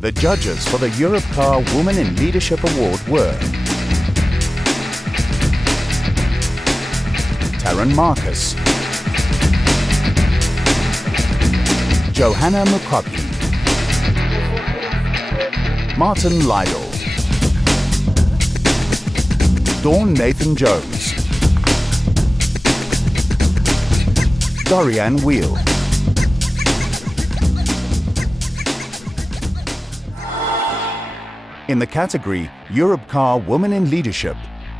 The judges for the Europcar Women in Leadership Award were Taryn Marcus, Johanna Mukwaki, Martin Lydell, Dawn Nathan-Jones, Dorianne Wheel, in the category Europcar Women in Leadership,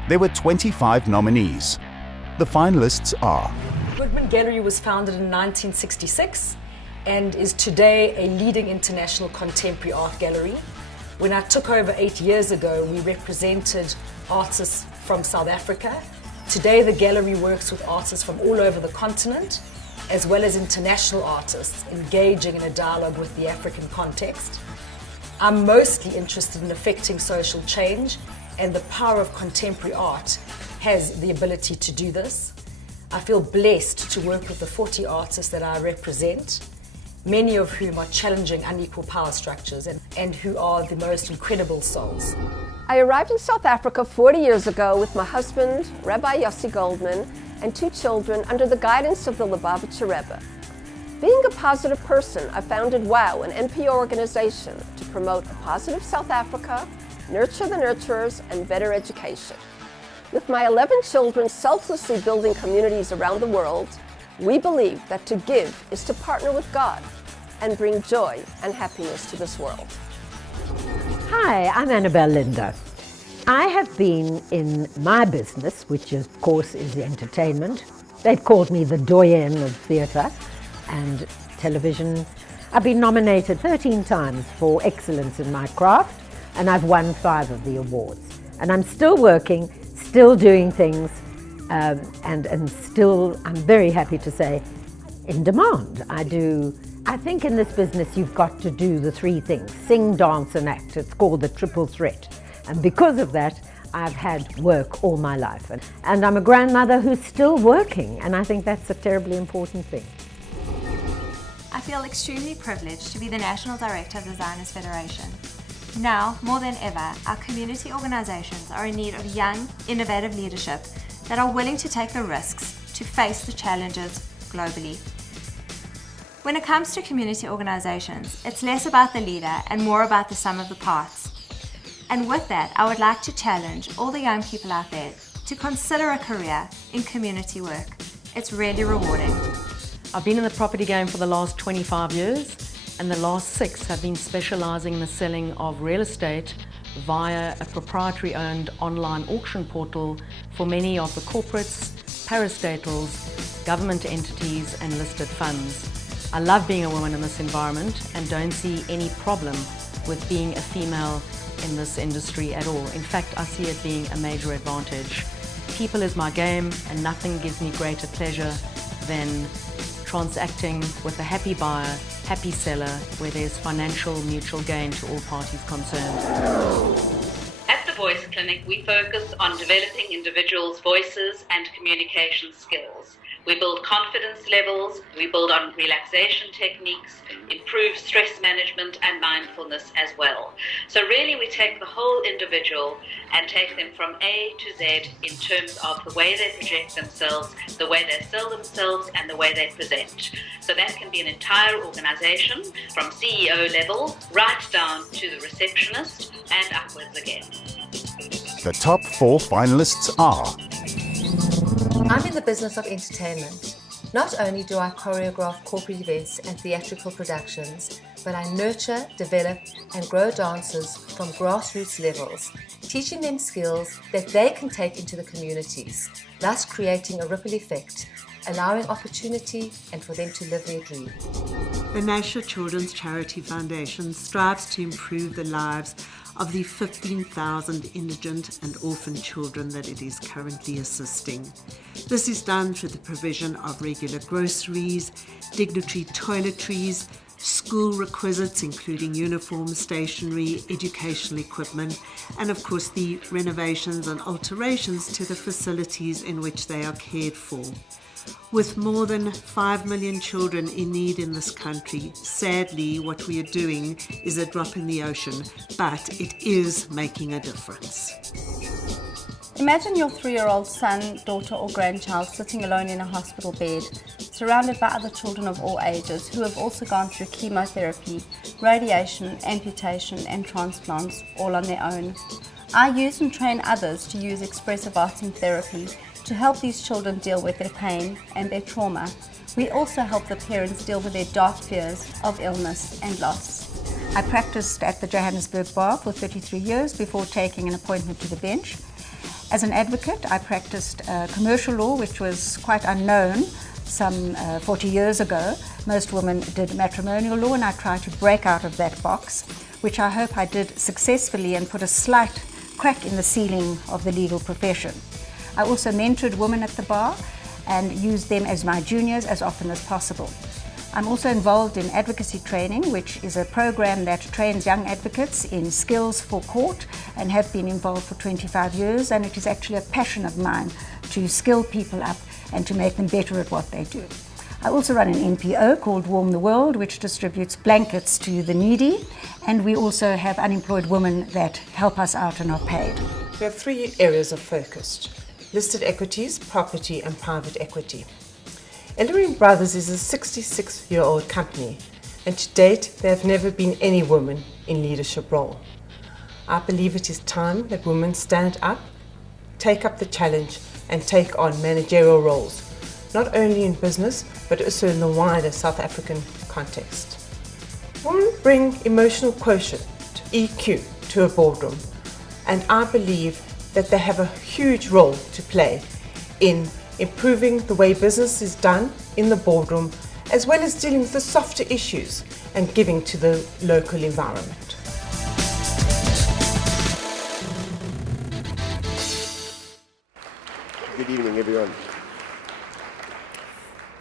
there were 25 nominees. The finalists are Goodman Gallery was founded in 1966 and is today a leading international contemporary art gallery. When I took over 8 years ago, we represented artists from South Africa. Today, the gallery works with artists from all over the continent, as well as international artists engaging in a dialogue with the African context. I'm mostly interested in affecting social change, and the power of contemporary art has the ability to do this. I feel blessed to work with the 40 artists that I represent, many of whom are challenging unequal power structures and who are the most incredible souls. I arrived in South Africa 40 years ago with my husband, Rabbi Yossi Goldman, and 2 children under the guidance of the Lubavitcher Rebbe. Being a positive person, I founded WOW, an NPO organization to promote a positive South Africa, nurture the nurturers, and better education. With my 11 children selflessly building communities around the world, we believe that to give is to partner with God and bring joy and happiness to this world. Hi, I'm Annabelle Linder. I have been in my business, which of course is entertainment. They've called me the doyenne of theatre and television. I've been nominated 13 times for excellence in my craft, and I've won 5 of the awards. And I'm still working, still doing things, and still, I'm very happy to say, in demand. I think in this business you've got to do the 3 things: sing, dance and act. It's called the triple threat. And because of that, I've had work all my life. And I'm a grandmother who's still working, and I think that's a terribly important thing. I feel extremely privileged to be the National Director of the Zionist Federation. Now, more than ever, our community organizations are in need of young, innovative leadership that are willing to take the risks to face the challenges globally. When it comes to community organizations, it's less about the leader and more about the sum of the parts. And with that, I would like to challenge all the young people out there to consider a career in community work. It's really rewarding. I've been in the property game for the last 25 years, and the last 6 have been specializing in the selling of real estate via a proprietary-owned online auction portal for many of the corporates, parastatals, government entities and listed funds. I love being a woman in this environment and don't see any problem with being a female in this industry at all. In fact, I see it being a major advantage. People is my game, and nothing gives me greater pleasure than transacting with a happy buyer, happy seller, where there's financial mutual gain to all parties concerned. At the Voice Clinic, we focus on developing individuals' voices and communication skills. We build confidence levels, we build on relaxation techniques, improve stress management and mindfulness as well. So really we take the whole individual and take them from A to Z in terms of the way they project themselves, the way they sell themselves and the way they present. So that can be an entire organization from CEO level right down to the receptionist and upwards again. The top 4 finalists are I'm in the business of entertainment. Not only do I choreograph corporate events and theatrical productions, but I nurture, develop and grow dancers from grassroots levels, teaching them skills that they can take into the communities, thus creating a ripple effect, allowing opportunity and for them to live their dream. The National Children's Charity Foundation strives to improve the lives of the 15,000 indigent and orphan children that it is currently assisting. This is done through the provision of regular groceries, dignitary toiletries, school requisites including uniforms, stationery, educational equipment, and of course the renovations and alterations to the facilities in which they are cared for. With more than 5 million children in need in this country, sadly what we are doing is a drop in the ocean, but it is making a difference. Imagine your 3-year-old son, daughter or grandchild sitting alone in a hospital bed, surrounded by other children of all ages who have also gone through chemotherapy, radiation, amputation and transplants all on their own. I use and train others to use expressive arts and therapy to help these children deal with their pain and their trauma. We also help the parents deal with their dark fears of illness and loss. I practiced at the Johannesburg Bar for 33 years before taking an appointment to the bench. As an advocate, I practiced commercial law, which was quite unknown some 40 years ago. Most women did matrimonial law, and I tried to break out of that box, which I hope I did successfully and put a slight crack in the ceiling of the legal profession. I also mentored women at the bar and used them as my juniors as often as possible. I'm also involved in advocacy training, which is a program that trains young advocates in skills for court, and have been involved for 25 years, and it is actually a passion of mine to skill people up and to make them better at what they do. I also run an NPO called Warm the World, which distributes blankets to the needy, and we also have unemployed women that help us out and are paid. We have 3 areas of focus: listed equities, property and private equity. Ellery Brothers is a 66-year-old company, and to date there have never been any women in leadership role. I believe it is time that women stand up, take up the challenge and take on managerial roles, not only in business but also in the wider South African context. Women bring emotional quotient, EQ, to a boardroom, and I believe that they have a huge role to play in improving the way business is done in the boardroom, as well as dealing with the softer issues and giving to the local environment. Good evening, everyone.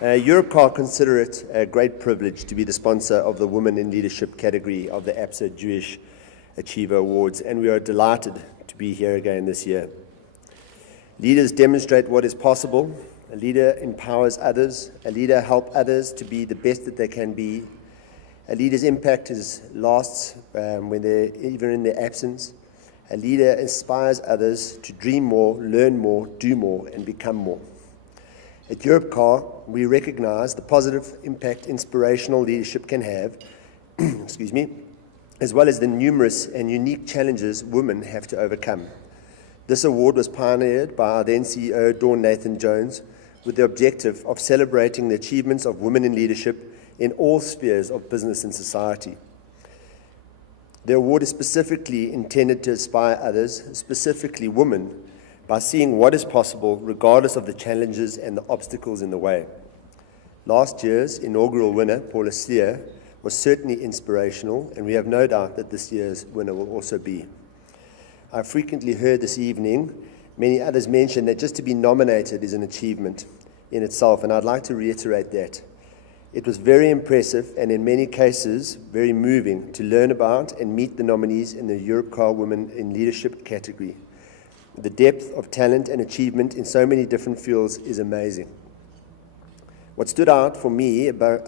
Europcar consider it a great privilege to be the sponsor of the Women in Leadership category of the APSA Jewish Achiever Awards, and we are delighted to be here again this year. Leaders demonstrate what is possible. A leader empowers others. A leader helps others to be the best that they can be. A leader's impact lasts when they're even in their absence. A leader inspires others to dream more, learn more, do more, and become more. At Europcar, we recognize the positive impact inspirational leadership can have, excuse me, as well as the numerous and unique challenges women have to overcome. This award was pioneered by our then CEO, Dawn Nathan-Jones, with the objective of celebrating the achievements of women in leadership in all spheres of business and society. The award is specifically intended to inspire others, specifically women, by seeing what is possible regardless of the challenges and the obstacles in the way. Last year's inaugural winner, Paula Sleer, was certainly inspirational, and we have no doubt that this year's winner will also be. I frequently heard this evening many others mention that just to be nominated is an achievement in itself, and I'd like to reiterate that. It was very impressive and in many cases very moving to learn about and meet the nominees in the Europcar Women in Leadership category. The depth of talent and achievement in so many different fields is amazing. What stood out for me above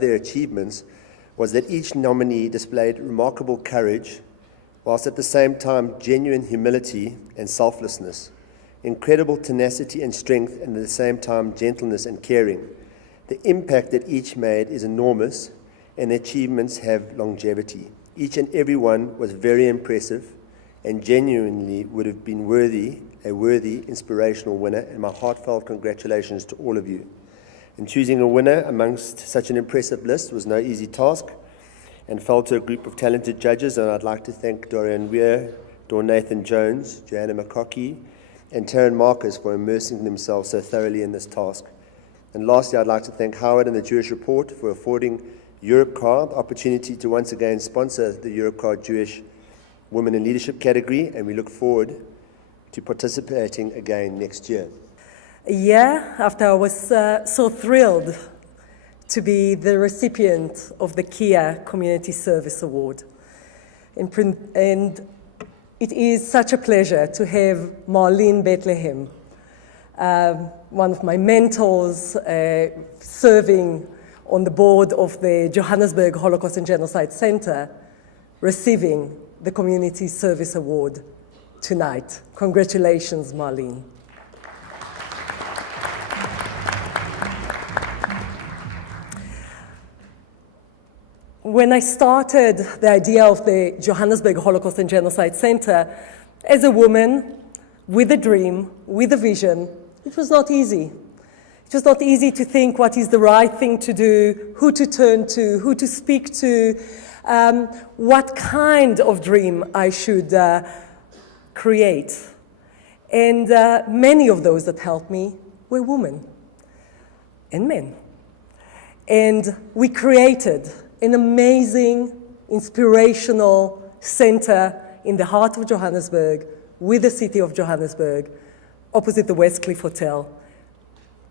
their achievements was that each nominee displayed remarkable courage, whilst at the same time genuine humility and selflessness, incredible tenacity and strength, and at the same time gentleness and caring. The impact that each made is enormous, and the achievements have longevity. Each and every one was very impressive and genuinely would have been a worthy, inspirational winner, and my heartfelt congratulations to all of you. And choosing a winner amongst such an impressive list was no easy task, and fell to a group of talented judges, and I'd like to thank Dorian Weir, Dawn Nathan-Jones, Joanna McCockey, and Taryn Marcus for immersing themselves so thoroughly in this task. And lastly, I'd like to thank Howard and the Jewish Report for affording Europcar the opportunity to once again sponsor the Europcar Jewish Women in Leadership category, and we look forward to participating again next year. A year after I was so thrilled to be the recipient of the Kia Community Service Award. And it is such a pleasure to have Marlene Bethlehem, one of my mentors, serving on the board of the Johannesburg Holocaust and Genocide Center, receiving the Community Service Award tonight. Congratulations, Marlene. When I started the idea of the Johannesburg Holocaust and Genocide Center, as a woman with a dream, with a vision, it was not easy. It was not easy to think what is the right thing to do, who to turn to, who to speak to, what kind of dream I should create. And many of those that helped me were women and men. And we created an amazing, inspirational center in the heart of Johannesburg, with the city of Johannesburg, opposite the Westcliff Hotel.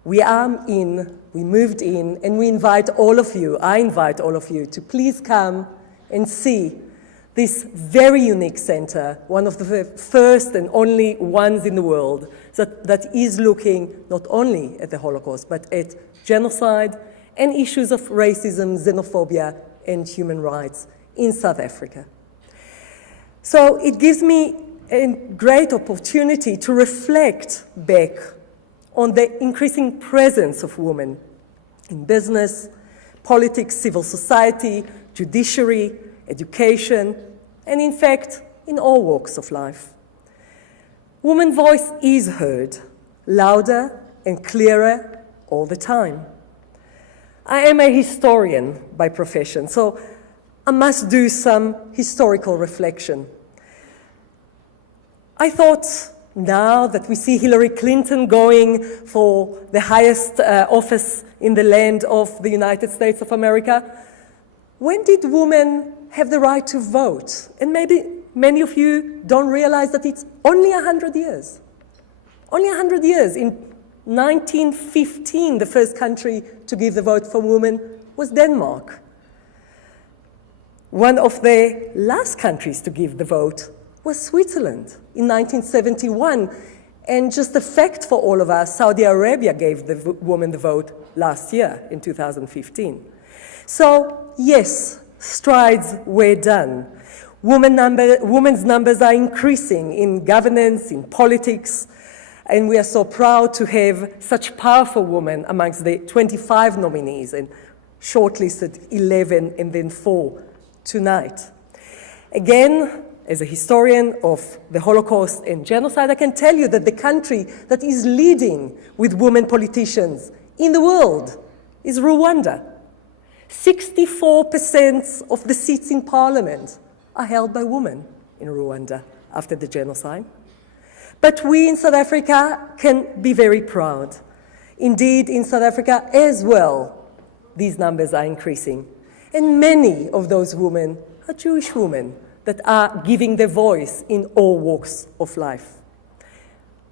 We moved in, and we invite all of you, I invite all of you to please come and see this very unique center, one of the first and only ones in the world that is looking not only at the Holocaust, but at genocide and issues of racism, xenophobia, and human rights in South Africa. So it gives me a great opportunity to reflect back on the increasing presence of women in business, politics, civil society, judiciary, education, and in fact, in all walks of life. Women's voice is heard, louder and clearer all the time. I am a historian by profession, so I must do some historical reflection. I thought, now that we see Hillary Clinton going for the highest office in the land of the United States of America, when did women have the right to vote? And maybe many of you don't realize that it's only 100 years. Only 100 years. In 1915, the first country to give the vote for women was Denmark. One of the last countries to give the vote was Switzerland in 1971. And just a fact for all of us, Saudi Arabia gave the woman the vote last year in 2015. So yes, strides were done. Women's numbers are increasing in governance, in politics, and we are so proud to have such powerful women amongst the 25 nominees and shortlisted 11 and then 4 tonight. Again, as a historian of the Holocaust and genocide, I can tell you that the country that is leading with women politicians in the world is Rwanda. 64% of the seats in parliament are held by women in Rwanda after the genocide. But we in South Africa can be very proud. Indeed, in South Africa as well, these numbers are increasing. And many of those women are Jewish women that are giving their voice in all walks of life.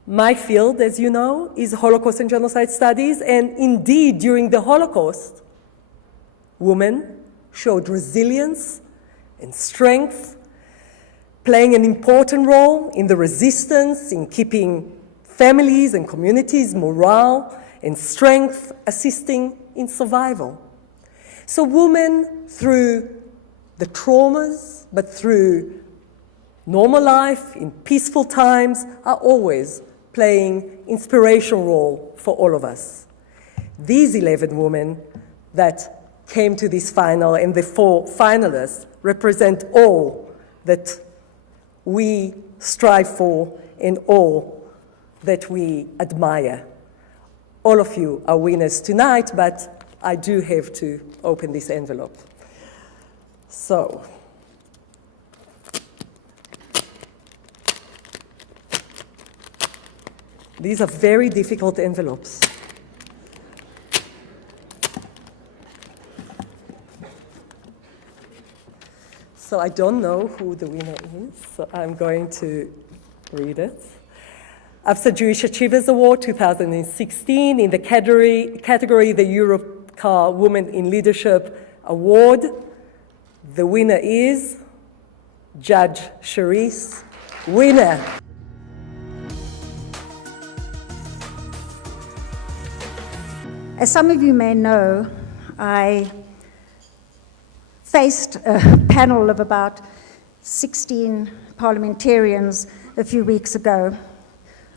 My field, as you know, is Holocaust and Genocide Studies, and indeed, during the Holocaust, women showed resilience and strength, playing an important role in the resistance, in keeping families and communities morale and strength, assisting in survival. So women, through the traumas, but through normal life, in peaceful times, are always playing inspirational role for all of us. These 11 women that came to this final and the 4 finalists represent all that we strive for and all that we admire. All of you are winners tonight, but I do have to open this envelope. So, these are very difficult envelopes. So I don't know who the winner is, so I'm going to read it. AFSA Jewish Achievers Award 2016 in the category the Europcar Europcar Women in Leadership Award. The winner is Judge Sharise. Winner. As some of you may know, I faced a panel of about 16 parliamentarians a few weeks ago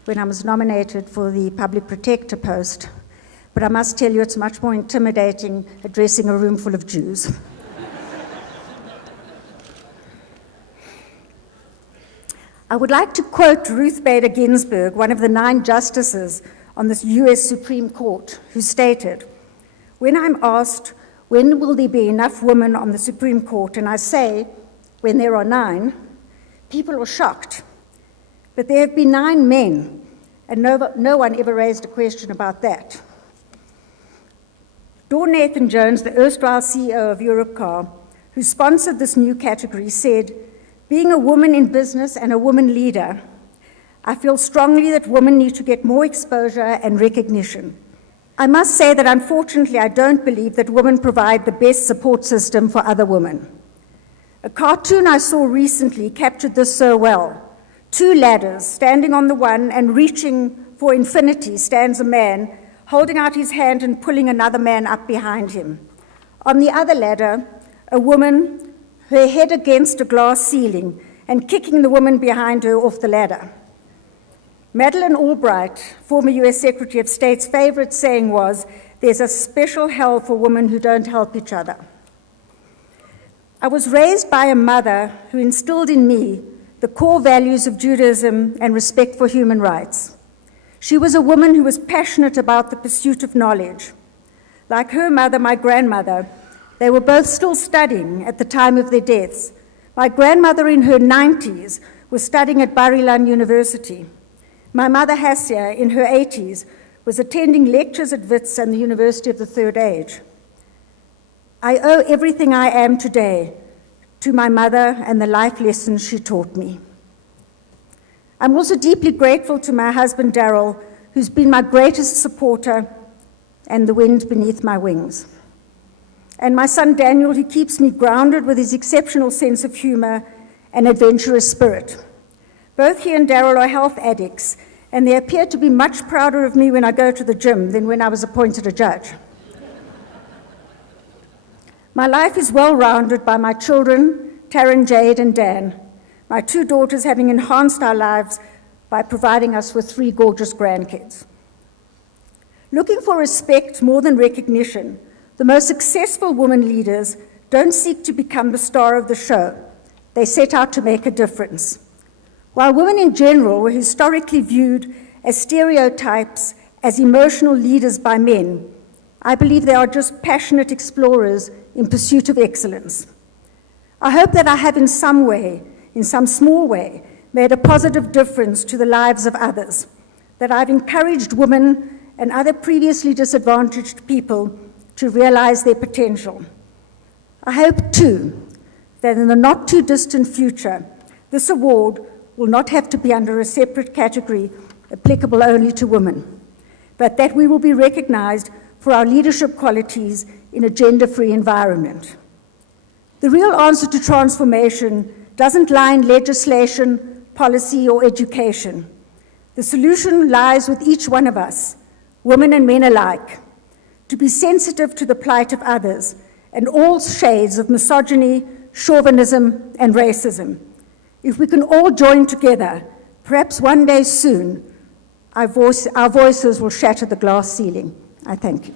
when I was nominated for the Public Protector post. But I must tell you, it's much more intimidating addressing a room full of Jews. I would like to quote Ruth Bader Ginsburg, one of the 9 justices on the US Supreme Court, who stated, "When I'm asked, when will there be enough women on the Supreme Court, and I say, when there are 9, people are shocked. But there have been 9 men, and no one ever raised a question about that." Dawn Nathan-Jones, the erstwhile CEO of Europcar, who sponsored this new category, said, "Being a woman in business and a woman leader, I feel strongly that women need to get more exposure and recognition. I must say that unfortunately I don't believe that women provide the best support system for other women. A cartoon I saw recently captured this so well. 2 ladders, standing on the one and reaching for infinity stands a man, holding out his hand and pulling another man up behind him. On the other ladder, a woman, her head against a glass ceiling, and kicking the woman behind her off the ladder. Madeleine Albright, former US Secretary of State's favorite saying was, "There's a special hell for women who don't help each other." I was raised by a mother who instilled in me the core values of Judaism and respect for human rights. She was a woman who was passionate about the pursuit of knowledge. Like her mother, my grandmother, they were both still studying at the time of their deaths. My grandmother in her 90s was studying at Bar-Ilan University. My mother, Hassia, in her 80s, was attending lectures at Wits and the University of the Third Age. I owe everything I am today to my mother and the life lessons she taught me. I'm also deeply grateful to my husband, Darryl, who's been my greatest supporter and the wind beneath my wings. And my son, Daniel, who keeps me grounded with his exceptional sense of humor and adventurous spirit. Both he and Darryl are health addicts, and they appear to be much prouder of me when I go to the gym than when I was appointed a judge. My life is well-rounded by my children, Taryn, Jade, and Dan, my 2 daughters having enhanced our lives by providing us with 3 gorgeous grandkids. Looking for respect more than recognition, the most successful women leaders don't seek to become the star of the show. They set out to make a difference. While women in general were historically viewed as stereotypes, as emotional leaders by men, I believe they are just passionate explorers in pursuit of excellence. I hope that I have in some way, in some small way, made a positive difference to the lives of others, that I've encouraged women and other previously disadvantaged people to realize their potential. I hope, too, that in the not-too-distant future, this award will not have to be under a separate category applicable only to women, but that we will be recognized for our leadership qualities in a gender-free environment. The real answer to transformation doesn't lie in legislation, policy, or education. The solution lies with each one of us, women and men alike, to be sensitive to the plight of others and all shades of misogyny, chauvinism, and racism. If we can all join together, perhaps one day soon, our voices will shatter the glass ceiling. I thank you.